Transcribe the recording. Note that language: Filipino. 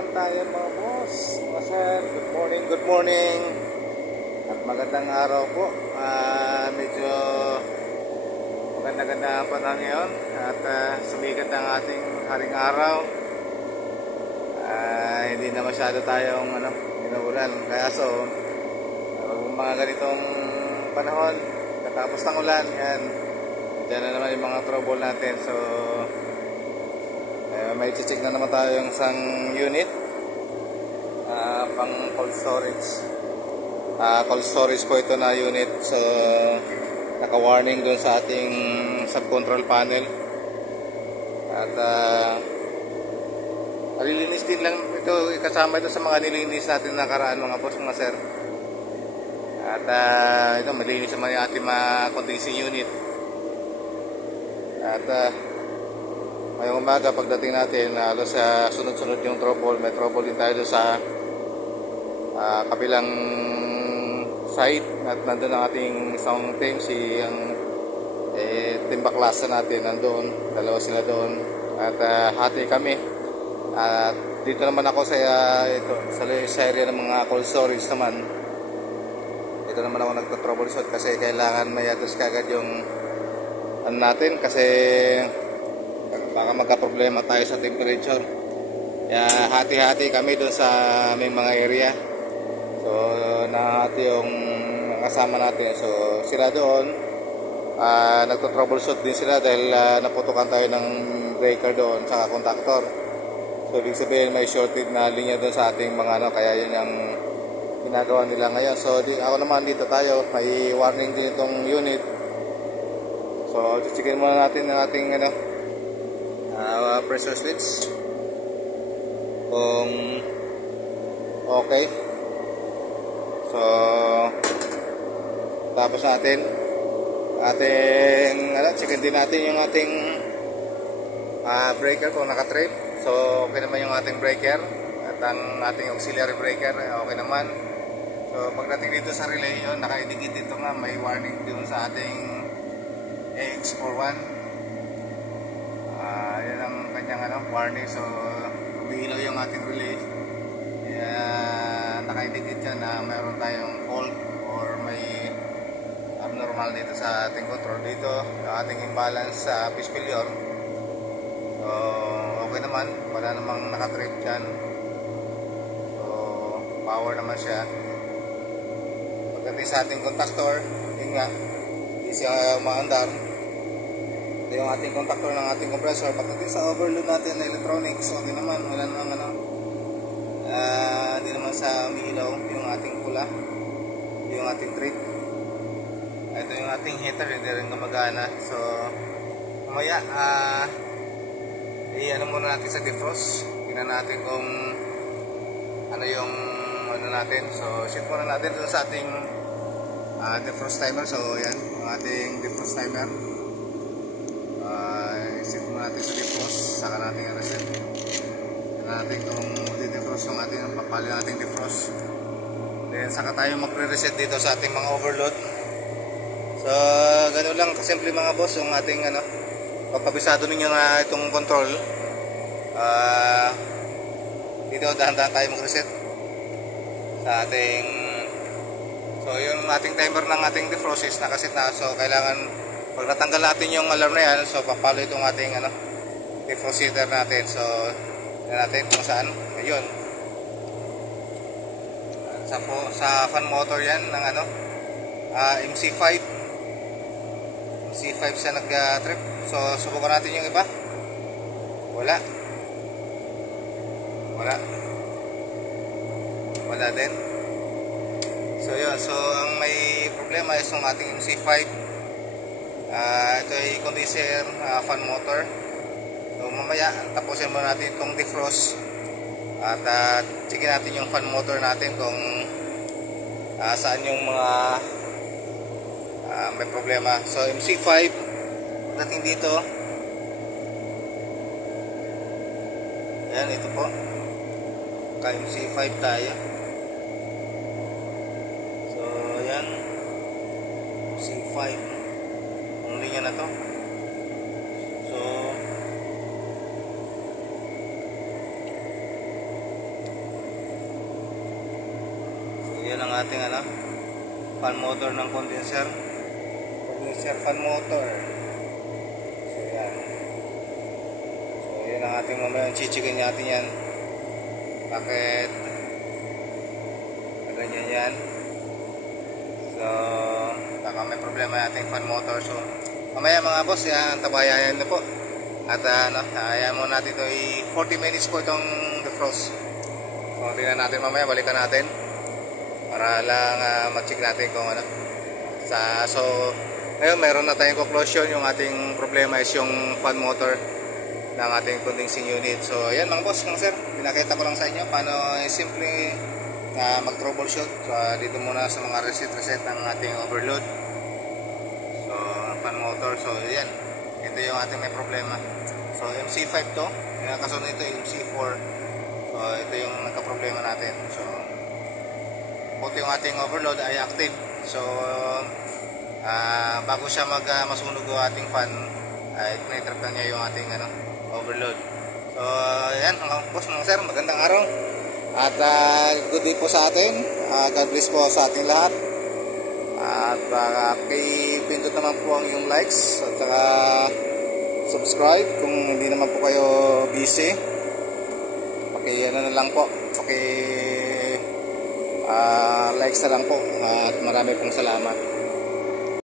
naman tayo mga boss, mga sir. Good morning. At magandang araw po. Medyo maganda-ganda pa na ngayon. At sumikat ang ating haring araw. Hindi na masyado tayong inuulan. Kaya mga ganitong panahon, katapos ng ulan, yan. Diyan na naman yung mga trouble natin. So may check na naman tayo yung isang unit pang cold storage po ito na unit. So naka-warning doon sa ating sub-control panel. At alilinis din lang ito, kasama ito sa mga nilinis natin nakaraan mga boss, mga sir. At ito malinis naman yung ating mga condensing unit. At ngayong umaga pagdating natin, halos sunod-sunod yung trouble. May trouble din tayo sa kabilang side. At nandun ang ating isang team, ang team baklasa natin nandun. Dalawa sila doon. At hati kami. At dito naman ako sa area ng mga cold storage naman. Dito naman ako nagto-troubleshoot kasi kailangan may adjust kagad yung natin kasi baka magka-problema tayo sa temperature. Kaya hati-hati kami doon sa may mga area. So nahati yung kasama natin. So sila doon nagto-troubleshoot din sila dahil naputukan tayo ng breaker doon sa contactor. So ibig sabihin may shorted na linya doon sa ating mga kaya yun yung ginagawa nila ngayon. So ako naman dito tayo, may warning din itong unit. So checkin muna natin ang ating pressure switch kung okay. So tapos natin checkin din natin yung ating breaker kung naka-trip. So okay naman yung ating breaker at ang ating auxiliary breaker okay naman. So pagdating dito sa relay, yun naka-indicate dito nga may warning dun sa ating AX41. Yan ang kanyang warning. So umiilaw yung ating relay. Naka-indicate yan na mayroon tayong fault or may abnormal dito sa ating control. Dito yung ating imbalance sa fish failure. So okay naman, wala namang nakatrip dyan. So power naman siya. Pagdating sa ating contactor, yun nga, hindi siya umaandar. Ito yung ating contactor ng ating compressor. Pagdating sa overload natin na electronics, okay naman, wala namang hindi naman sa umiilaw yung ating pula, yung ating trip. Ito yung ating heater, hindi rin gumagana. So mamaya muna natin sa defrost. Tingnan natin kung ano yung natin. So set muna natin dun sa ating defrost timer. So yan ang ating defrost timer. Set muna natin sa defrost, saka natin reset. Tingnan natin kung defrost yung ating papali nating defrost. Then saka tayo magre-reset dito sa ating mga overload. So ganoon lang kasimple mga boss yung ating pagkabisado ninyo na itong control. Dito dahan-dahan tayo mag-reset sa ating, so yung ating timer ng ating defrost is nakaset na. So kailangan pag natanggal natin yung alarm na yan, so papalo itong ating defrost heater natin. So natin kung saan, ayun sa fan motor yan ng MC5 siya nag-trip. So subukan natin yung iba. Wala din. So yun, so ang may problema is yung ating MC5. Ito ay condenser fan motor. So mamaya tapusin muna natin itong defrost at checkin natin yung fan motor natin kung saan yung mga may problema. So MC5 dating dito, ayan, ito po ka MC5 tayo. So ayan, MC5 ang linya na to. So ang ating fan motor ng condenser fan motor. So yan ang ating mamaya chichikin natin yan. Bakit ganyan yan? So baka may problema yung ating fan motor. So mamaya mga boss, tabayan na po. At ayaw mo natin ito 40 minutes po itong defrost. So tingnan natin mamaya, balikan natin para lang ma-check natin kung so ngayon meron na tayong conclusion. Yung ating problema is yung fan motor ng ating condensing unit. So ayan mga boss, mga sir, pinakita ko lang sa inyo paano simple mag troubleshoot. So dito muna sa mga reset ng ating overload. So fan motor, so ayan, ito yung ating may problema. So MC5 to, kasunod ito MC4. So ito yung nagka-problema natin. So buti yung ating overload ay active. So bago siya masunog yung ating fan, igniter lang niya yung ating overload. So ayan mga boss, mga sir, magandang araw at good day po sa atin. God bless po sa ating lahat. At pindot naman po ang yung likes at saka subscribe kung hindi naman po kayo busy. Na lang po, likes na lang po at marami pong salamat.